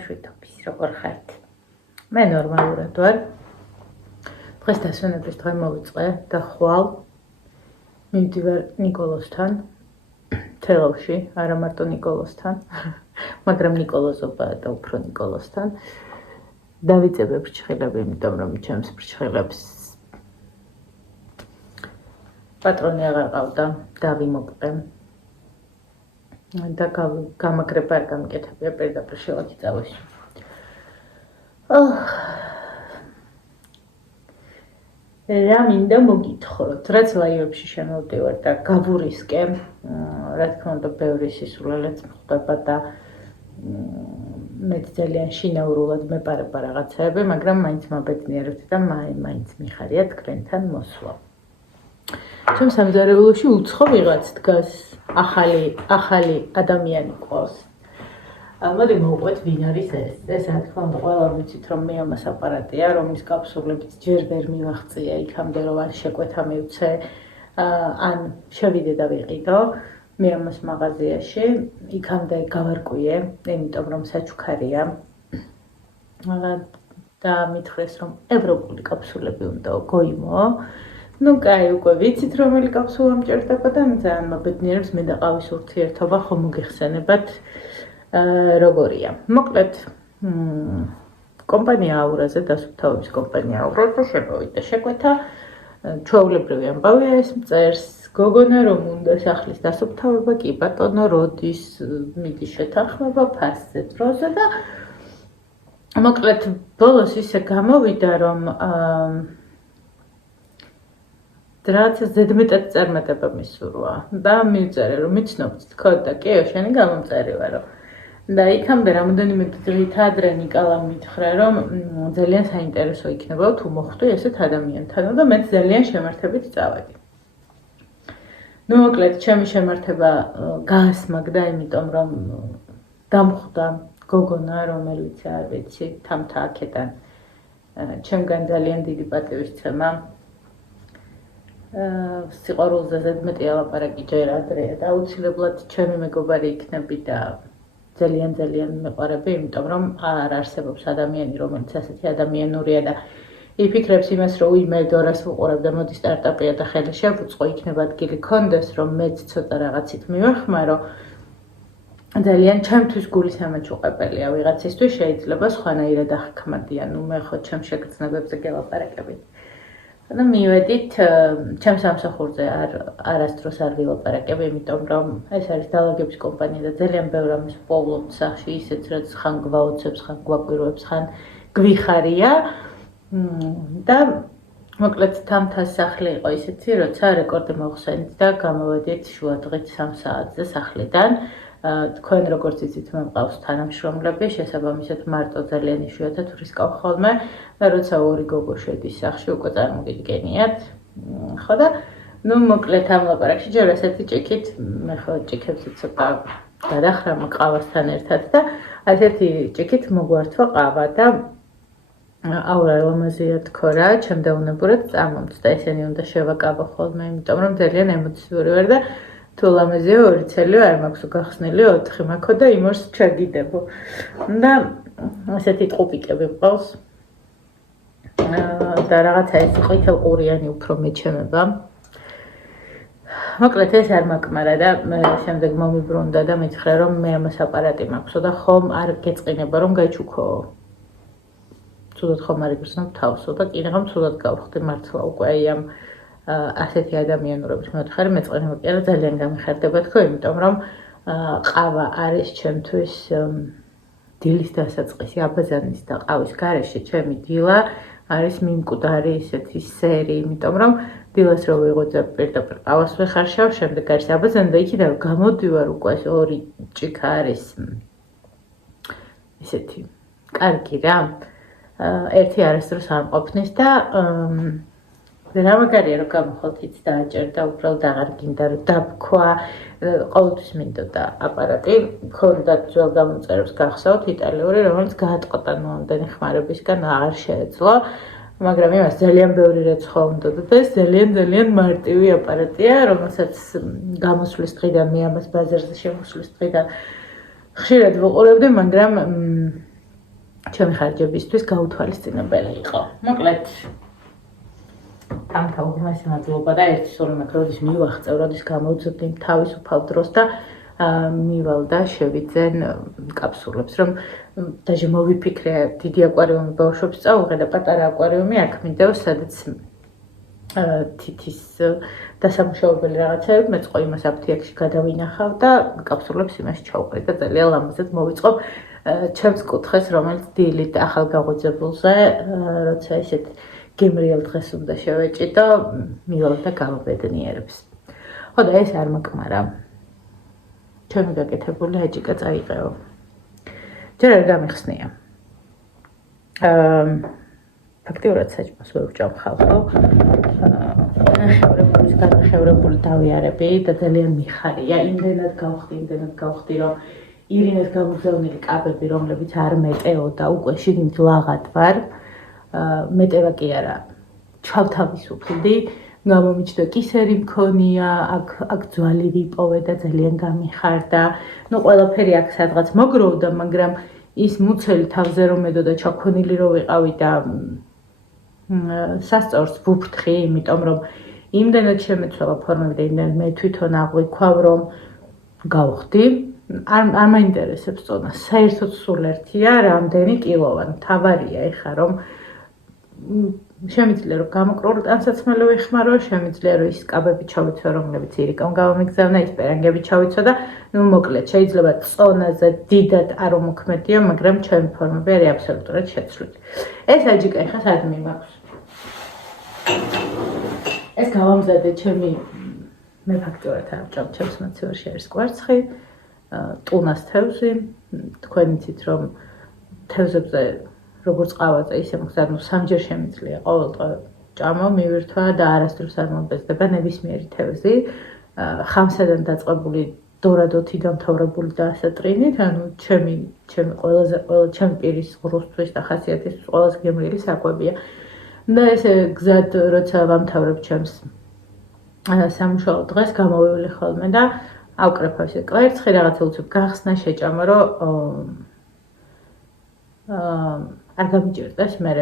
ბავშვითობის, როგორ ხართ? მე ნორმალურად ვარ. დღეს დასვენების დღე მოვიწყე და ხვალ მივდივარ ნიკოლოსთან, თელავში, არა მარტო ნიკოლოსთან, მაგრამ ნიკოლოზობა და უფრო ნიკოლოსთან. დავიწებე ბრჩხილები, იმიტომ რომ ჩემს ბრჩხილებს პატრონი აღარ ყავდა, დავიმოგყე. და გამაგრება არ გამიკეთებია პირდაპირ შევადი წავეში. რა მინდა მოგითხროთ, რაც ლაივებში შემოვდივარ და გავურისკე, რა თქმა უნდა, ბევრი სისულელეც მხდება და მეც ძალიან შინაურულად მეპარება რაღაცეები, მაგრამ მაინც მაბედნიერებთ და მაინც მიხარია თქვენთან მოსვლა. ჩემ სამზარეულოში უცხო ვიღაც დგას, ახალი ადამიანი ყავს. მოდი მოვყვეთ ვინ არის ეს. ეს რა თქმა უნდა ყველა ვიცით რომ მე ამას აპარატია, რომლის კაფსულებით ჯერ ვერ მივაღწია იქამდე რომ არ შეკვეთა მივცე, ან შევიდე და ვიყიდო. მე ამას მაღაზიაში იქამდე გავარკვიე, იმიტომ რომ საჩუქარია. და მითხრეს რომ ევროპული კაფსულები უნდა გოიმო. Ну, კაი, უკვე ვიცით რომელი კაფსულა მჭირდება და ძალიან მაბედნიერებს მე და ყავის ურთიერთობა ხომ მოგეხსენებათ როგორია. მოკლედ, კომპანია აურაზე, დასუფთავების კომპანია აურაზე შემოვიდა შეკვეთა. ჩვეულებრივი ამბავია ეს მწერს, გოგონა რომ უნდა სახლის დასუფთავება, კი ბატონო, როდის მიდის შეთანხმება, ფასზე, დროზე და მოკლედ, ბოლოს ისე გამოვიდა რომ რაღაცა ზედმეტად წარმატება მისურვა და მივწერე რომ მიცნობთ თქო და კიო შენი გამომწერი ვარო და იქამდე რამოდენიმე დღით ადრე ნიკალამ მითხრა რომ ძალიან საინტერესო იქნება თუ მოხვდი ესეთ ადამიანთან და მეც ძალიან შემართებით წავედი. ნუ მოკლედ ჩემი შემართება გაასმაგდა იმიტომ რომ დამხვდა გოგონა რომელიც არ ვიცი თამთა აქედან ჩემგან ძალიან დიდი პატივისცემა სიყვარულზე ზედმეტი ალაპარაკი ჯერ ადრეა და აუცილებლად ჩემი მეგობარი იქნები და ძალიან მეყვარები, იმიტომ რომ არ არსებობს ადამიანი, რომელიც ასეთი ადამიანურია და იფიქრებს იმას, რომ უი მე დორას ვუყურებ და მოდი სტარტაპია და ხელი შევუწყო, იქნება ადგილი კონდეს, რომ მეც ცოტა რაღაცით მივეხმარო. ძალიან ჩემთვის გულის ამაჩუყებელია ვიღაცისთვის შეიძლება სხვანაირად ახკმადიან, ნუ მე ხო ჩემ შეგრძნებებზე გელაპარაკებით. და მივედით ჩემს სამსახურზე არასდროს არ ვილაპარაკებ, იმიტომ რომ ეს არის დალაგების კომპანია და ძალიან ბევრ ამას პოვლობთ სახში, ისეც რაც ხან გვაოცებს, ხან გვაკვირვებს, ხან გვიხარია. და მოკლედ თამთას სახლი იყო ისეთი, როცა რეკორდი მოხსენით და გამოვედით შუადღით 3 საათზე სახლიდან. თქვენ როგორც იცით, მე მყავს თანამშრომლები, შესაბამისად მარტო ძალიან იშვიათად ვრისკავ ხოლმე და როცა ორი გოგო შედის სახლში, უკვე წარმოგიდგენიათ. ხო და ნუ მოკლედ ამ ლაპარაკში ჯერ ასეთი ჭიქით, მე ხო ჭიქებს ცოტა გადახრამა ყავასთან ერთად და ასეთი ჭიქით მოგვართვა ყავა და აურა ლამაზია თქო რა, ჩემ დაუნებურად წამომწდა, ესენი უნდა შევაკავო ხოლმე, იმიტომ რომ ძალიან ემოციური ვარ და თუ ლამაზია 2 წელი არ მაქვს გახსნილი 4 მაქვს და იმორს ჩაგიდებო. და ასეთი ტყუპიკები მყავს. და რაღაცა ეს ყვითელყურიანი უფრო მეჩემება. მოკლედ ეს არ მაკმარა და შემდეგ მომიბრუნდა და მითხრა რომ მე ამას აპარატი მაქვსო და ხომ არ გეწყინება რომ გაჩუქო. ცუდად ხომ არ იგრძნობ თავსო და კიდევ ცუდად გავხდი მართლა უკვე აი ამ ასეთი ადამიანურების მოთხარი მეწყენება კი არა ძალიან გამიხარდება თქო, იმიტომ რომ ყავა არის ჩემთვის დილის დასაწყისი, აბაზანის და ყავის გარეშე ჩემი დილა არის მიმკვდარი ისეთი სერი, იმიტომ რომ დილას რო ვიღვიძებ პირდაპირ ყავას ვიხარშავ, შემდეგ არის აბაზანი და იქიდან გამოდივარ უკვე 2 ჭიქა არის ისეთი კარგი რა. ერთი არასდროს არ მყოფნის და რა მაგარია რომ გამოხალთიც დააჭერდა, უბრალოდ აღარ გინდა რომ დაბქვა, ყოველთვის მინდოდა აპარატი, მქონდათ ძველ გამომწერებს გახსოვთ იტალიური, რომელიც გაატყდა მომდენი ხმარებისგან აღარ შეეძლო, მაგრამ იმას ძალიან ბევრი რეცხვა უნდოდა და ეს ძალიან მარტივი აპარატია, რომელსაც გამოსვლის დღიდან მე ამას ბაზარზე შემოსვლის დღიდან ხშირად ვუყურებდი, მაგრამ ჩემი ხარჯებისთვის გაუთვალისწინებელი იყო. მოკლედ ამთა უღმესი მადლობა და ერთი სული მაქვს, როდის მივახწევ, როდის გამოვძებდი თავისუფალ დროს და მივალ და შევიძენ კაფსულებს, რომ დაჟე მოვიფიქრე დიდი აკვარიუმი ბავშვებს წავუღე და პატარა აკვარიუმი აქ მინდეო, სადაც თითის დასამუშავებელი რაღაცები მეწყო იმას აფთიაქში გადავინახავ და კაფსულებს იმაში ჩავყრი და ძალიან ლამაზად მოვიწყო ჩემს კუთხეს, რომელიც დილით ახალგაღვიძებულზე, როცა ისეთ გემრიელ დღეს უნდა შევეჭიდო, მივალ და გავაბედნიერებს. ხო და ეს არ მაკმარა. ჩემი გაკეთებული აჯიკა წაიყეო. ჯერ არ გამიხსნია. ფაქტიურად საჭმელს ვერ ვჭამ ხალხო. განახევრებული დავიარები და ძალიან მიხარია. იმდენად გავხდი, რომ ირინეს გამოგზავნილი კაბები, რომლებიც არ მეტეოდა, უკვე შიგნით ლაღად ვარ. მეტევა კი არა, ჩავთავისუფლდი, გამომიჩნდა კისერი მქონია, აქ ძვალი ვიპოვე და ძალიან გამიხარდა. ნუ ყველაფერი აქ სადღაც მოგროვდა, მაგრამ ის მუცელი თავზე რომ ედოდა ჩაქონილი რო ვიყავი და სასწორს ვუფრთხი, იმიტომ რომ იმდენად შემეცვალა ფორმები და იმდენად მე თვითონ აღვიქვავ, რომ გავხდი. არ მაინტერესებს წონა, საერთოდ სულ ერთია, რამდენი კილოვან. თავარია ეხა რომ შემიძლია რომ გამოკროლო ტანსაცმელი ვეხმარო, შემიძლია რომ ის კაბები ჩავიცვა, რომლებიც ირიკამ გავამიგზავნა, ის პერანგები ჩავიცვა და ნუ მოკლედ შეიძლება წონაზე დიდად არ უმოქმედია, მაგრამ ჩემი ფორმები არის აბსოლუტურად შეცვლილი. ეს აჯიკა ეხა სადმე მაქვს. ეს გავამზადე ჩემი მე ფაქტურად არ ვჭამ ჩემს მოცივარში არის კვარცხი, ტუნას თევზი, თქვენ იცით რომ თევზებზე როგორც ყავაზე ისე მგზად, ნუ სამჯერ შემიძლია ყოველდღე ჭამა, მივირთვა და არასდროს არ მომბეზდება ნებისმიერი თევზი, ხამსადან დაწყებული დორადოთი დამთავრებული და ასატრინით, ანუ ჩემი ჩემი პირის ღრუსთვის და ხასიათისთვის ყველაზე გემრიელი საკვებია. და ესე გზად როცა ვამთავრებ ჩემს სამუშაო დღეს გამოვივლი ხოლმე და ავკრეფავ ესე კვერცხი, რაღაცა უცებ გახსნა, შეჭამა, რომ არ გამიჭირდეს მე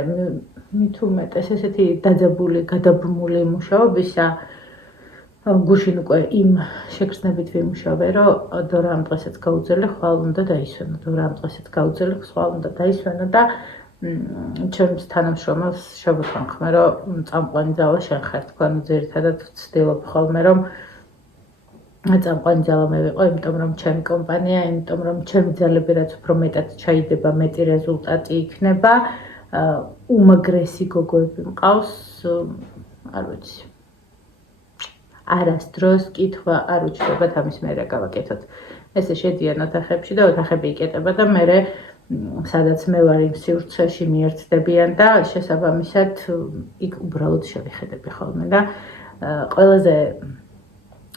მით უმეტეს ესეთი დაძაბული, გადაბმული მუშაობისა გუშინ უკვე იმ შეგრძნებით ვიმუშავე, რომ დორა ამ დღესაც გაუძელე, ხვალ უნდა დაისვენო, დორა ამ დღესაც გაუძელე, ხვალ უნდა დაისვენო და ჩემს თანამშრომელს შევხვანხმე, რომ წამყვანი ძალა შენ ხარ, თქვენ ძირითადად ვცდილობ ხოლმე, რომ წამყვანი ძალა მე ვიყო, იმიტომ რომ ჩემი კომპანია, იმიტომ რომ ჩემი ძალები რაც უფრო მეტად ჩაიდება, მეტი რეზულტატი იქნება, უმაგრესი გოგოები მყავს, არ ვიცი. არასდროს კითხვა არ უჩნდებათ ამის მერე რა გავაკეთოთ. ესე შედიან ოთახებში და ოთახები იკეტება და მე სადაც მე ვარ იმ სივრცეში მიერთდებიან და შესაბამისად იქ უბრალოდ შევიხედები ხოლმე და ყველაზე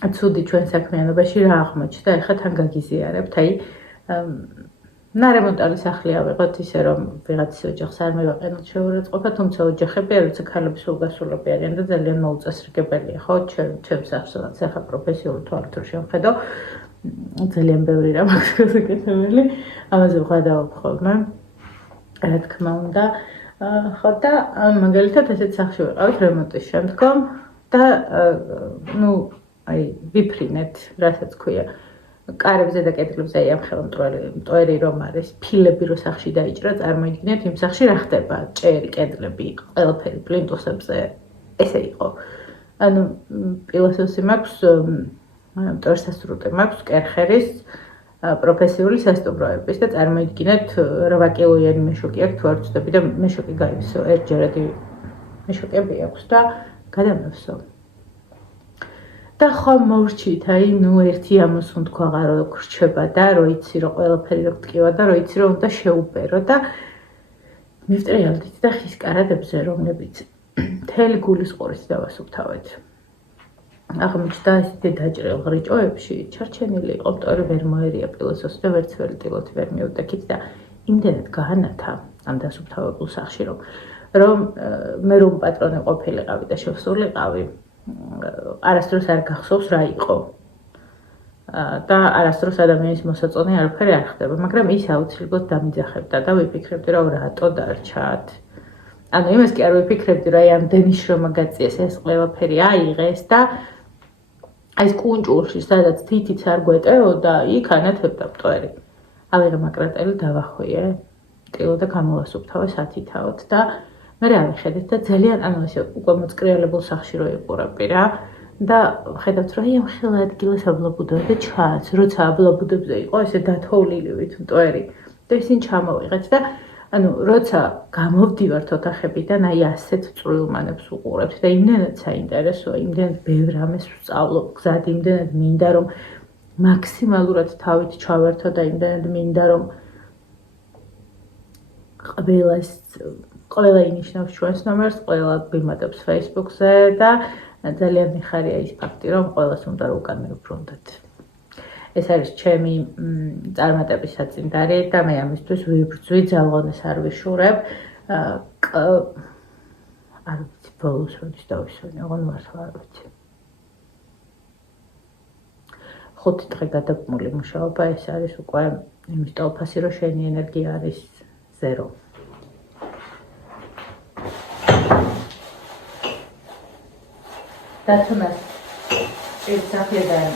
ცუდი ჩვენ საქმიანობაში რა აღმოჩნდა, ეხლა თან გაგიზიარებთ, აი ნარემონტალი სახლი ავიღოთ ისე რომ ვიღაცის ოჯახს არ მივაყენოთ შეურაცხყოფა, თუმცა ოჯახები როცა ქალები სულგასულები არიან და ძალიან მოუწესრიგებელია, ხო, ჩემს ახსოვს ახლა პროფესიული თვალით რო შევხედო, ძალიან ბევრი რამ აქვს გასაკეთებელი, ამაზე ვღადავობ ხოლმე, რა თქმა უნდა, ხო და მაგალითად ესეთ სახლში ვიყავით რემონტის შემდგომ და ნუ აი ვიფრინეთ, რასაც ქვია, კარებზე და კედლებზე აი ამ ხელმტვერი რომ არის, ფილები რო სახში დაიჭრა, წარმოიდგინეთ იმ სახში რა ხდება, ჭერი, კედლები, ყველაფერი პლინტუსებზე, ესე იყო. ანუ პილოსოფი მაქვს, მტვერსასრუტე მაქვს, კერხერის პროფესიული სასტუმროების და წარმოიდგინეთ 8 კილოიანი მეშოკი აქვს, თუ არ ვცდები და მეშოკი გაივსო, ერთჯერადი მეშოკები აქვს და გადამევსო. და ხომ მოვrჩით, აი, ნუ ერთი ამას უნდქვა რო გრჩება და რო იცი რომ ყველაფერი რო გტკივა და რო იცი რომ უნდა შეუბერო და მივტრიალდით და ხის კარადებზე რომლებიც მთელი გულის ყურით დავასუფთავეთ. აღმოჩნდა ისეთი დაჭრილ ხრიჭოებში ჩარჩენილი იყო, მტვერი ვერ მოერია პილოსოფს და ვერც ველი ტილოთი ვერ მიუტექით და იმდენად გაანათა ამ დასუფთავებულ სახლში რომ მე რომ პატრონი ყოფილიყავი და შევსულიყავი არასდროს არ გახსოვს რა იყო. და არასდროს ადამიანის მოსაწონი არაფერი არ ხდება, მაგრამ ის აუცილებლად დამიძახებდა და ვიფიქრებდი, რომ რატო დარჩათ. ანუ იმას კი არ ვიფიქრებდი, რომ აი ამდენი შრომა გაწიეს, ეს ყველაფერი აიღეს და ეს კუნჭულში, სადაც თითიც არ გვეტეოდა, იქ ანათებდა მტვერი. ავიღე მაკრატელი დავახვიე, ტილო და გამოვასუფთავე სათითაოდ და მე ავიხედეთ და ძალიან ანუ ესე უკვე მოწკრიალებულ სახში რო იყურები რა. და ხედავთ რომ ამ ხელა ადგილას აბლაბუდობდა ჩაც, როცა აბლაბუდებზე იყო ესე დათოვლილივით მტვერი და ისინი ჩამოვიღეთ და ანუ როცა გამოვდივართ ოთახებიდან აი ასეთ წვრილმანებს უყურებთ და იმდენად საინტერესოა, იმდენად ბევრ ამას ვსწავლობ, გზად იმდენად მინდა რომ მაქსიმალურად თავით ჩავერთო და იმდენად მინდა რომ ყველა ინიშნავს ჩვენს ნომერს, ყველა გვიმატებს Facebook-ზე და ძალიან მიხარია ის ფაქტი, რომ ყველას უნდა რომ უკან მივბრუნდეთ. ეს არის ჩემი წარმატების საწინდარი და მე ამისთვის ვიბრძვი, ძალღონეს არ ვიშურებ. არ ვიცი, ბოლოს როდის დავისვენე, ოღონდ მართლა არ ვიცი. 5 დღე გადაგმული მუშაობა, ეს არის უკვე იმის ტოლფასი, რომ შენი ენერგია არის 0. დათუნას ეს საფიედან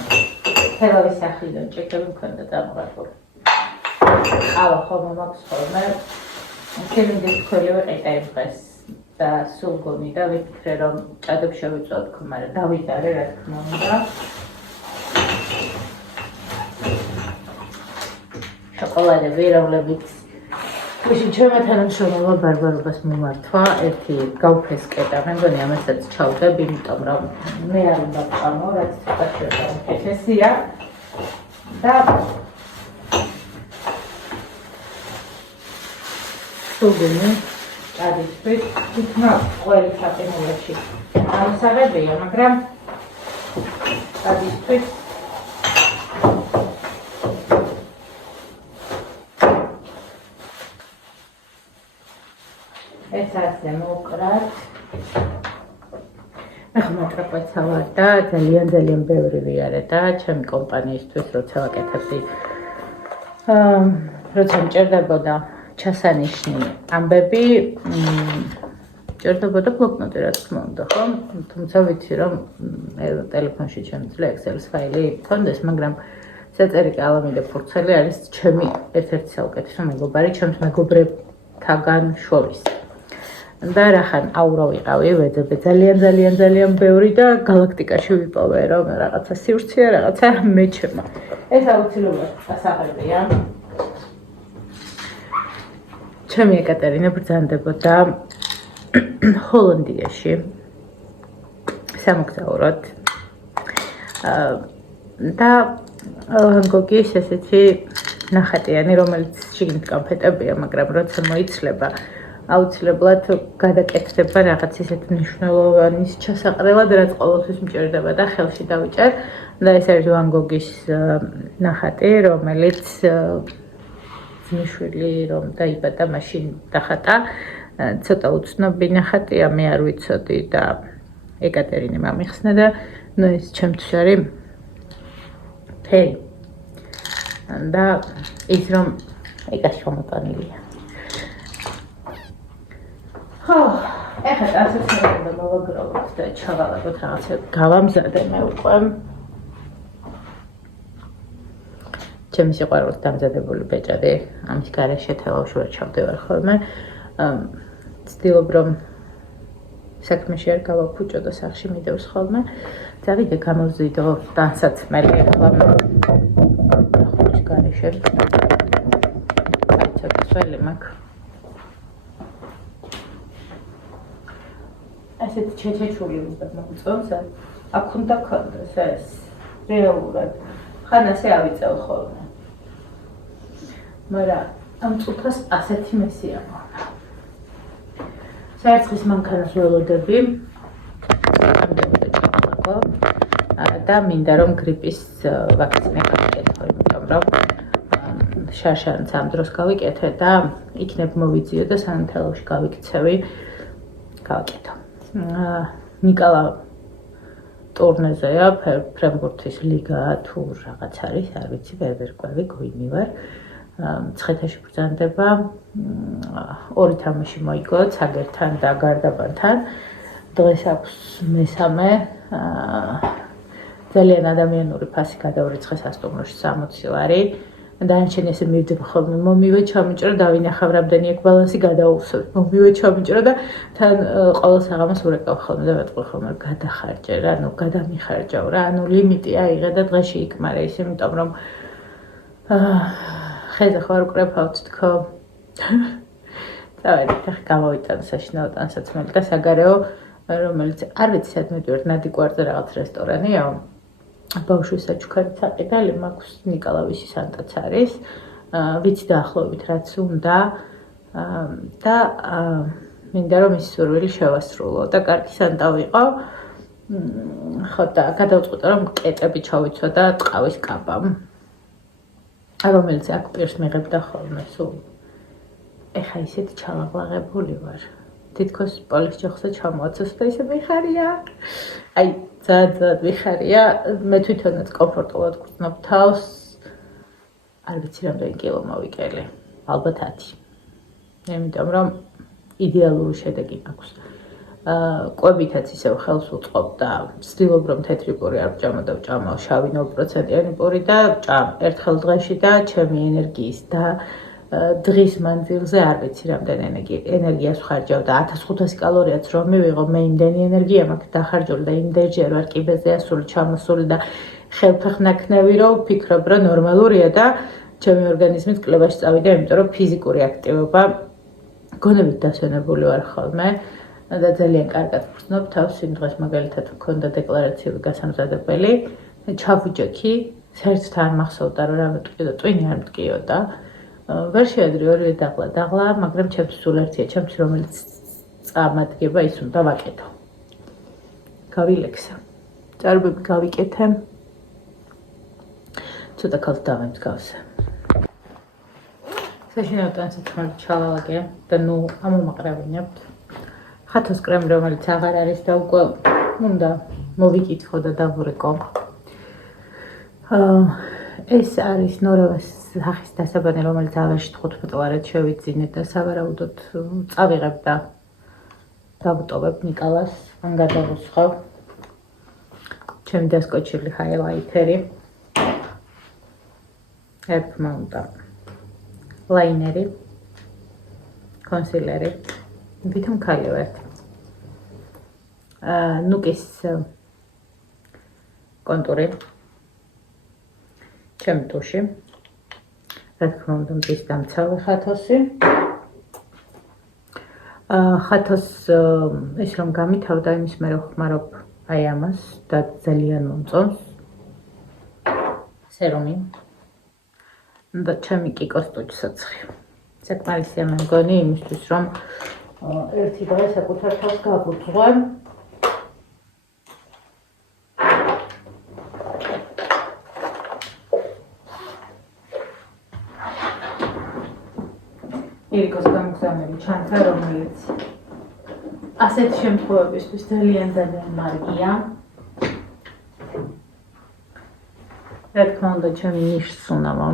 თელავის სახლიდან ჭექები მქონდა დამღარებული. ყავა ხომ მაქვს ხოლმე. ქემიდის ქველი ვიყიდა იმ დღეს და სულ გონი და ვიფიქრე რომ ჭადებ შევიწვა თქო, მაგრამ დავიტარე რა თქმა უნდა. შოკოლადები, რომლებიც ვიშინ ჩემმა თანამშრომელმა ბარბარობას მომართვა, ერთი გავფესკეტა, მე მგონი ამასაც ჩავდებ, იმიტომ რომ მე არ უნდა ვყავო, რაც ცოტა შეფესია და სულგუნი ჭადისთვის თითმა ყველი საპენულებში ამსაღებია, მაგრამ ჭადისთვის ეს ასე მოკრათ. მე ხომ აკრაპაცა ვარ და ძალიან ბევრი ვიარე და ჩემი კომპანიისთვის როცა ვაკეთებდი როცა მჭირდებოდა ჩასანიშნი ამბები მჭირდებოდა ბლოკნოტი რა თქმა უნდა ხო? თუმცა ვიცი რომ ტელეფონში შემიძლია Excel-ის ფაილი მქონდეს, მაგრამ საწერი კალამი და ფურცელი არის ჩემი ერთ-ერთი საუკეთესო მეგობარი ჩემს მეგობრებთაგან შორის. და რახან აურო ვიყავი, ვეძებე ძალიან ბევრი და galaktikაში ვიპოვე რომ რაღაცა სივრცეა, რაღაცა მეჩემა. ეს აუცილებლად ასაღებია. ჩემი ეკატერინა ბრძანდებოდა ჰოლანდიაში სამოგზაუროდ და გოგის ესეთი ნახატიანი, რომელიც შიგნით კონფეტებია, მაგრამ როცა მოიცლება აუცილებლად გადაკეთდება რაღაც ისეთ მნიშვნელოვანის ჩასაყრელად, რაც ყოველთვის მჭირდება და ხელში დავიჭერ და ეს არის ვან გოგის ნახატი, რომელიც ძმისშვილი რომ დაიბადა, მაშინ დახატა. ცოტა უცნობი ნახატია, მე არ ვიცოდი და ეკატერინე მომიხსნა და ნუ ეს ჩემთვის არის ფერი. და ის რომ ეკაში მომოტანილია. ხო, ეხლა ასეც უნდა მოვაგროვოთ და ჩავალაგოთ რაღაცები. გავამზადე მე უკვე. ჩემი სიყვარულით დამზადებული ბეჭადი, ამის გარეშე თელავშურად ჩავდივარ ხოლმე. ვცდილობ რომ საქმეში არ გავაფუჭო და სახში მიდევს ხოლმე. წავიდე გამოვზიდო დასაცმელი ახლა ხუჩ გარეშე. ცოტა სველი მაქვს. ასეთ ჩეჩეჩული უნდა მოწონს, აქ უნდა ქონდეს ეს რეალურად. ხან ასე ავიწევ ხოლმე. მაგრამ ამ წუთას ასეთი მესია მოვნა. საერცხლის მანქანას ველოდები, ამდენად ჩაყოლაკო და მინდა რომ გრიპის ვაქცინა გავიკეთო, იმიტომ რომ შაშანს ამ დროს გავიკეთე და იქნებ მოვიძიო და სანამ თელავში გავიქცევი, გავაკეთო. ნიკოლა ტურნეზეა, ფრენბურთის ლიგაა თუ რაღაც არის, არ ვიცი, ვერ ყვევი, გვინი ვარ. მცხეთაში ბრძანდება, 2 თამაში მოიგო ცაგერთან და გარდაბანთან. დღეს აქვს მესამე ძალიან ადამიანური ფასი გადავრიცხეს ასტუმროში 60 ლარი. დანარჩენი ესე მივიდება ხოლმე, მომივე ჩამიჭრა, დავინახავ რამდენი აქვს ბალანსი, გადაუსვევ. მომივე ჩამიჭრა და თან ყოველ საღამოს ურეკავ ხოლმე და ვეტყვი ხოლმე, გადახარჯე რა, გადამიხარჯავ რა, ლიმიტი აიღე და დღეში იქ, მაგრამ ის იმიტომ რომ ხეზე ხარ უკრეფავთ თქო. წავედით, ახლა გამოვიტანე საშინაო ტანსაცმელი და საგარეო, რომელიც არ ვიცი სად მივიდივართ, ნადიგვარზე რაღაც რესტორანია. ბავშვის საჩუქარი საყიდალი მაქვს, ნიკოლავისის ანტაც არის. ვიცი დაახლოებით რაც უნდა და მინდა რომ ის სურვილი შევასრულო და კარგი სანტა ვიყო. ხო და გადავწყვიტე რომ კეტები ჩავიცვა და ტყავის კაპა. რომელიც აქ პირს მიღებდა ხოლმე სულ. ეხა ისეთ ჩალაღლაღებული ვარ. თითქოს პოლის ჯოხზე ჩამოაცოს და ისე მიხარია. აი, ძალიან მიხარია. მე თვითონაც კომფორტულად გვწნობ თავს. არ ვიცი რამდენი კილო მოვიკელე. ალბათ 10. იმიტომ რომ იდეალური შედეგი მაქვს. კვებითაც ისევ ხელს უწყობ და ვცდილობ რომ თეთრი პური არ ვჭამო და ვჭამავ შავი 0%-იანი პური და ვჭამ ერთხელ დღეში და ჩემი ენერგიის და დღის მანძილზე არ ვიცი რამდენი ენერგიას ვხარჯავ და 1500 კალორიაც რომ მივიღო, მე იმდენი ენერგია მაქვს დახარჯული და იმდენჯერ ვარ კიბეზე ასული, ჩამოსული და ხელფეხნაქნევი რომ ვფიქრობ რომ ნორმალურია და ჩემი ორგანიზმიც კლებაში წავიდა, იმიტომ რომ ფიზიკური აქტივობა გონებით დასვენებული ვარ ხოლმე. და ძალიან კარგად ვგრძნობ თავს, იმ დღეს მაგალითად მქონდა დეკლარაციული გასამზადებელი. ჩავიჯექი, საერთოდ არ მახსოვდა რომ რა მეთქი და ტვინი არ მткиოდა. ვერ შეადრი ორივე დაღლა, მაგრამ ჩემს სულ ერთია, ჩემს რომელიც წამადგება ის უნდა ვაკეთო. გავილექსა. ჭარბები გავიკეთე. ცოტა ქალს დავემსგავსე. საშინაო ტანსაცმელი ჩავალაგე და ნუ ამომაყრავინებთ. ხათოს კრემი რომელიც აღარ არის და უკვე უნდა მოვიკითხო და დავურეკო. ეს არის ნორევას სახის დასაბანი, რომელიც ავეში 15 ლარად შევიძინე და სავარაუდოდ წავიღებ და დავუტოვებ ნიკოლას, ან გადავუსხავ. ჩემი დასკოჩილი ჰაილაიტერი. ერთმა უნდა ლაინერი, კონსილერი. ვითომ ქალი ვარ. ნუკის კონტური. ჩემი ტუში. რა თქმა უნდა, მზის დამცავი ხათოსი. ხათოს ის რომ გამითავდა, იმის მერე ვხმარობ აი ამას და ძალიან მომწონს. სერუმი. და ჩემი კიკოს ტუჩსოცხი. საკმარისია მე მგონი იმისთვის რომ ერთი დღე საკუთარ თავს გავუძღვე. ირიკოს გამგზავნილი ჩანთა, რომელიც ასეთ შემთხვევებისთვის ძალიან მარგია. რა თქმა უნდა, ჩემი ნიშს უნავა.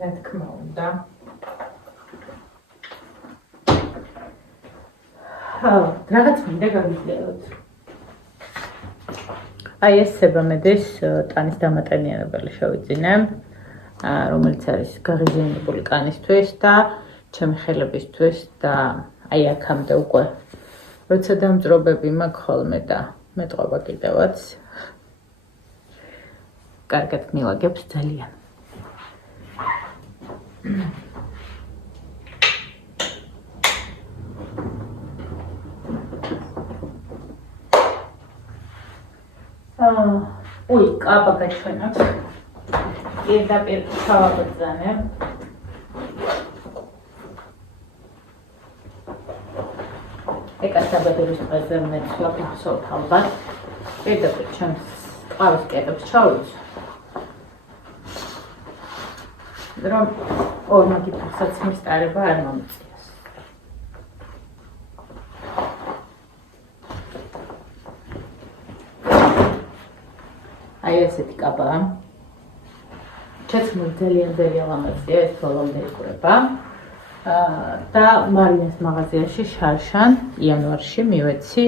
რა თქმა უნდა. რაღაც მინდა გავიძლიოთ. აი ეს სებამედის ტანის დამატენიანებელი შევიძინე, რომელიც არის გაღიზიანებული კანისთვის და ჩემი ხელებისთვის და აი აქამდე უკვე როცა დამწრობები მაქვს ხოლმე და მეტყობა კიდევაც. კარგად მილაგებს ძალიან. ой, კაბა გაჩვენა. პირდაპირ ჩავაბრძანე. ეკასაბადების დღეზე მე ვაფიქრობ ალბათ. პირდაპირ ჩემს ყავის კედებს ჩავიცვა. რომ ორმა კითხვასაც მისტარება არ მომიწიოს. აი ესეთი კაბაა. ჩაცმული ძალიან ლამაზია, ეს ბოლომდე იყურება. და მარიას მაღაზიაში შარშან იანვარში მივეცი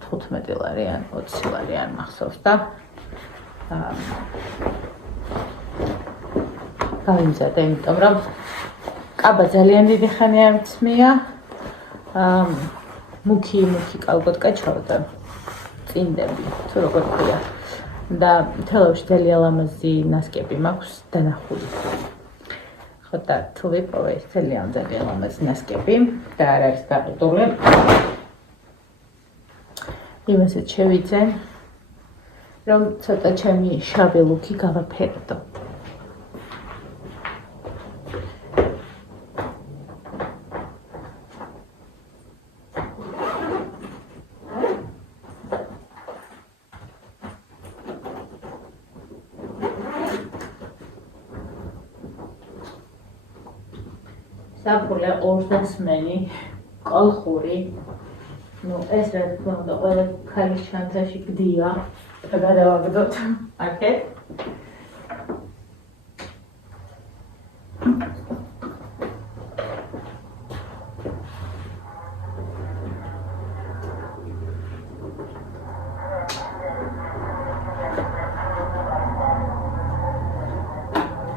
15 ლარი ან 20 ლარი არ მახსოვს და გავიმზადე, იმიტომ რომ კაბა ძალიან დიდი ხანი არ მწმია. მუქი კალბოტკა ჩავდა. წინდები, თუ როგორ ქვია. და თელავში ძალიან ლამაზი ნასკები მაქვს დანახული. ხო და თუ ვიპოვე ეს ძალიან ლამაზი ნასკები და არ არის გაყიდული. იმასაც შევიძე, რომ ცოტა ჩემი შავი ლუკი გავაფერდო. საფულე ორსასმენი, კოლხური. ნუ ეს რა თქმა უნდა ყველა ქალის ჩანთაში გდია და გადავაგდოთ აქეთ.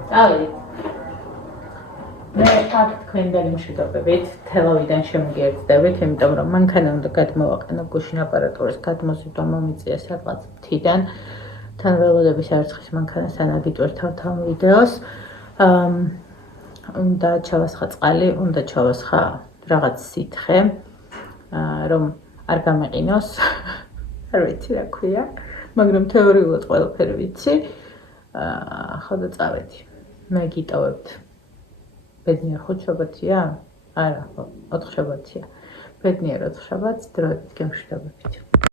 წავედით. მე აქ თქვენთან მშვიდობებით თელავიდან შემოგიერთდებით, იმიტომ რომ მანქანა უნდა გადმოვაყენო გუშინ აპარატურის გადმოზიდვა მომიწია სადღაც მთიდან. თან ველოდების არცხის მანქანას ანაგიტვერთავ ვიდეოს. უნდა ჩავასხა წყალი, უნდა ჩავასხა რაღაც სითხე, რომ არ გამეყინოს. არ ვიცი რა ქვია, მაგრამ თეორიულად ყველაფერი ვიცი. ხო და წავედი. მე გიტოვებთ. ბედნიერ ხუთშაბათია? არა, 4 შაბათია. ბედნიერ 4 შაბათს დროებით გემშვიდობებით.